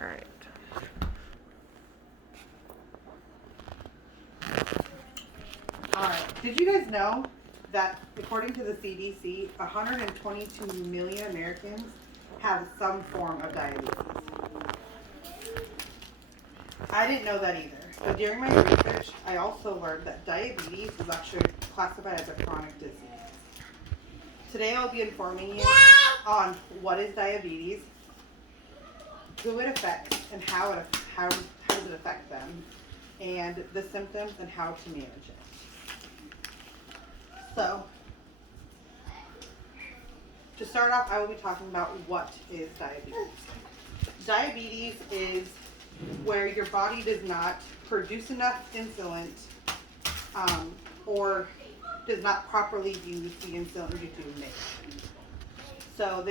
All right. All right. Did you guys know that according to the CDC, 122 million Americans have some form of diabetes? I didn't know that either. But during my research, I also learned that diabetes is actually classified as a chronic disease. Today I'll be informing you on what is diabetes, who it affects, and how does it affect them, and the symptoms and how to manage it. So, to start off, I will be talking about what is diabetes. Diabetes is where your body does not produce enough insulin or does not properly use the insulin you do make. So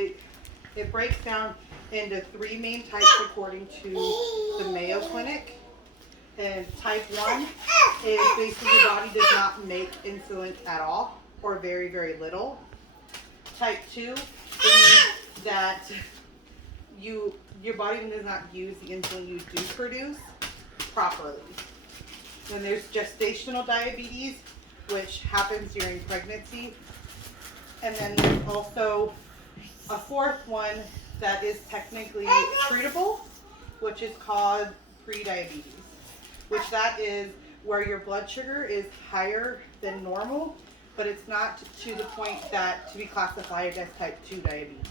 it breaks down into three main types according to the Mayo Clinic. And type 1 is basically your body does not make insulin at all or very, very little. Type 2 means that your body does not use the insulin you do produce properly. Then there's gestational diabetes, which happens during pregnancy. And then there's also a fourth one that is technically treatable, which is called prediabetes, which that is where your blood sugar is higher than normal, but it's not to the point that to be classified as type 2 diabetes.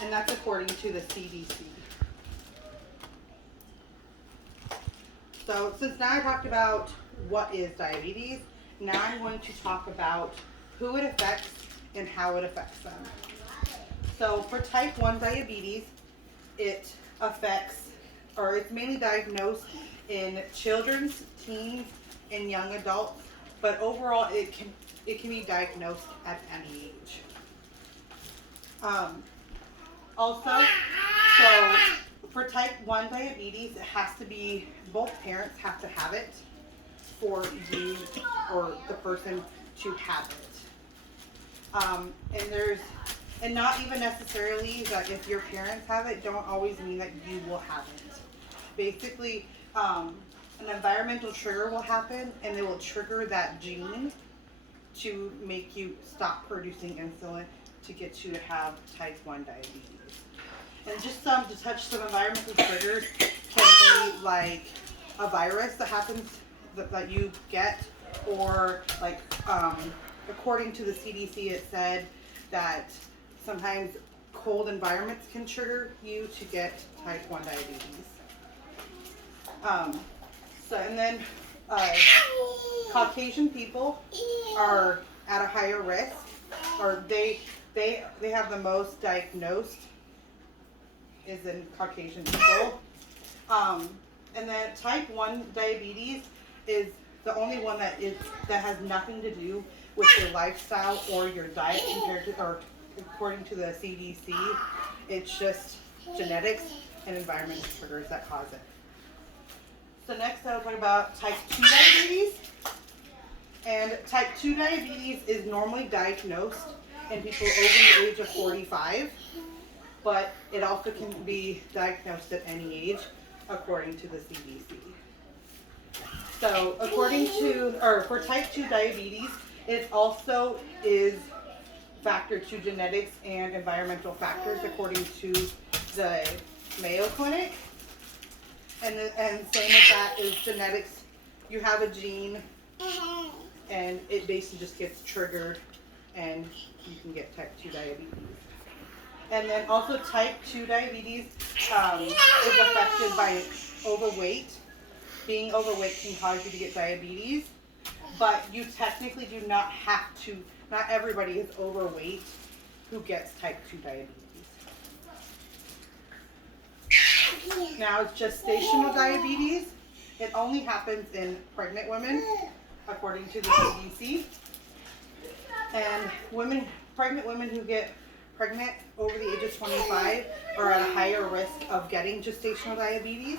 And that's according to the CDC. So since now I talked about what is diabetes, now I'm going to talk about who it affects and how it affects them. So for type 1 diabetes, it affects, or it's mainly diagnosed in children, teens, and young adults, but overall it can be diagnosed at any age. Also, so for type 1 diabetes, it has to be, both parents have to have it for you or the person to have it. And not even necessarily that if your parents have it, don't always mean that you will have it. Basically, an environmental trigger will happen and it will trigger that gene to make you stop producing insulin to get you to have type 1 diabetes. And just to touch some environmental triggers can be like a virus that happens that you get, or like according to the CDC, it said that sometimes cold environments can trigger you to get type 1 diabetes. And then Caucasian people are at a higher risk, or they have the most diagnosed is in Caucasian people. And then type 1 diabetes is the only one that has nothing to do with your lifestyle or your diet or according to the CDC, it's just genetics and environmental triggers that cause it. So next I'll talk about type 2 diabetes. And type 2 diabetes is normally diagnosed in people over the age of 45, but it also can be diagnosed at any age according to the CDC. So for type 2 diabetes, it also is factored to genetics and environmental factors according to the Mayo Clinic. And same with that is genetics. You have a gene and it basically just gets triggered and you can get type 2 diabetes. And then also type 2 diabetes is affected by overweight. Being overweight can cause you to get diabetes, but you technically do not have to, not everybody is overweight who gets type 2 diabetes. Now, gestational diabetes, it only happens in pregnant women, according to the CDC. And pregnant women who get pregnant over the age of 25 are at a higher risk of getting gestational diabetes.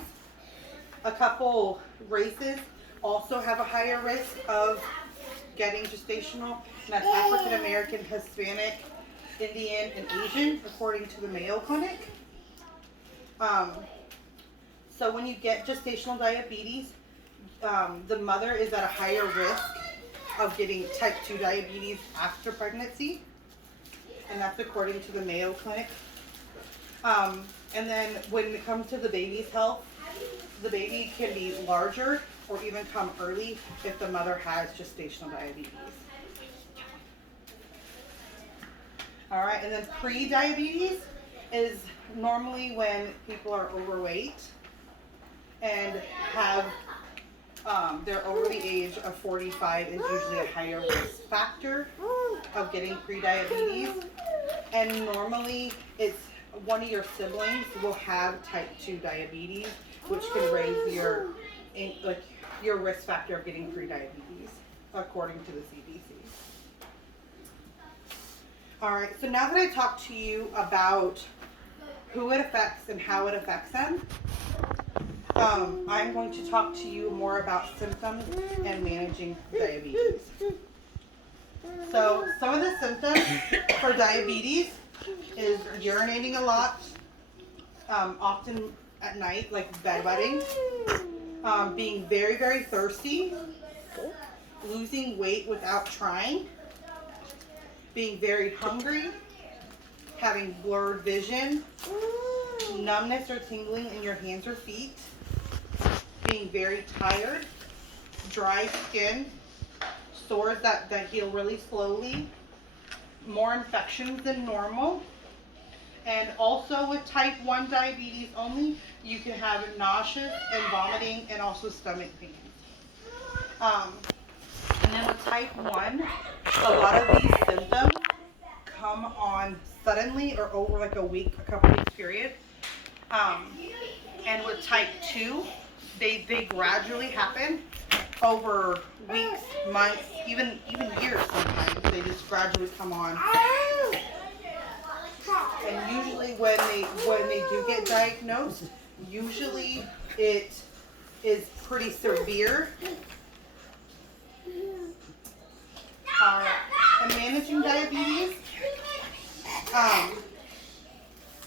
A couple races also have a higher risk of getting gestational, and that's African American, Hispanic, Indian, and Asian, according to the Mayo Clinic. Um, so when you get gestational diabetes, the mother is at a higher risk of getting type 2 diabetes after pregnancy, and that's according to the Mayo Clinic. And then when it comes to the baby's health, the baby can be larger or even come early if the mother has gestational diabetes. All right, and then pre-diabetes is normally when people are overweight and have, they're over the age of 45 is usually a higher risk factor of getting pre-diabetes. And normally it's one of your siblings will have type 2 diabetes, which can raise your risk factor of getting pre-diabetes, according to the CDC. All right, so now that I talked to you about who it affects and how it affects them, I'm going to talk to you more about symptoms and managing diabetes. So some of the symptoms for diabetes is urinating a lot, often at night, like bedwetting, being very, very thirsty, losing weight without trying, being very hungry, having blurred vision, numbness or tingling in your hands or feet, being very tired, dry skin, sores that heal really slowly, more infections than normal. And also with type 1 diabetes only, you can have nausea and vomiting and also stomach pains. And then with type 1, a lot of these symptoms come on suddenly or over like a couple weeks period. And with type 2, they gradually happen over weeks, months, even years sometimes. They just gradually come on. And usually when they do get diagnosed, usually it is pretty severe. And managing diabetes,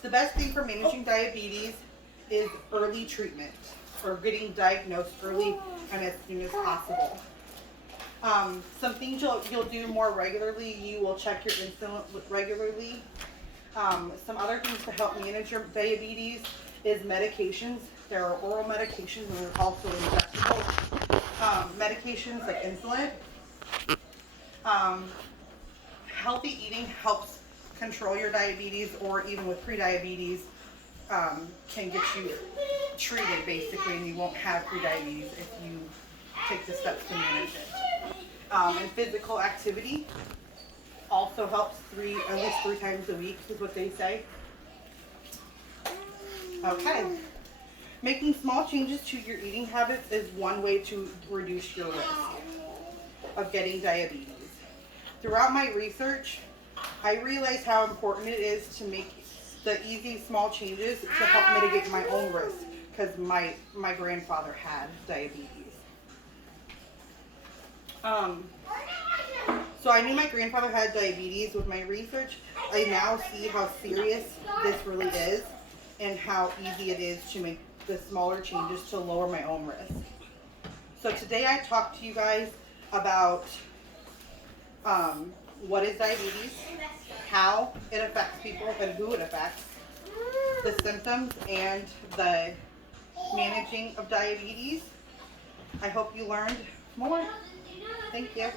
the best thing for managing diabetes is early treatment, or getting diagnosed early and as soon as possible. Some things you'll do more regularly, you will check your insulin regularly. Some other things to help manage your diabetes is medications. There are oral medications and there are also injectable medications like insulin. Healthy eating helps control your diabetes, or even with pre-diabetes, can get you treated basically, and you won't have pre-diabetes if you take the steps to manage it. And physical activity also helps at least three times a week is what they say. Okay. Making small changes to your eating habits is one way to reduce your risk of getting diabetes. Throughout my research, I realized how important it is to make the easy small changes to help mitigate my own risk, because my grandfather had diabetes. So I knew my grandfather had diabetes. With my research, I now see how serious this really is and how easy it is to make the smaller changes to lower my own risk. So today I talked to you guys about what is diabetes, how it affects people and who it affects, the symptoms and the managing of diabetes. I hope you learned more. Thank you.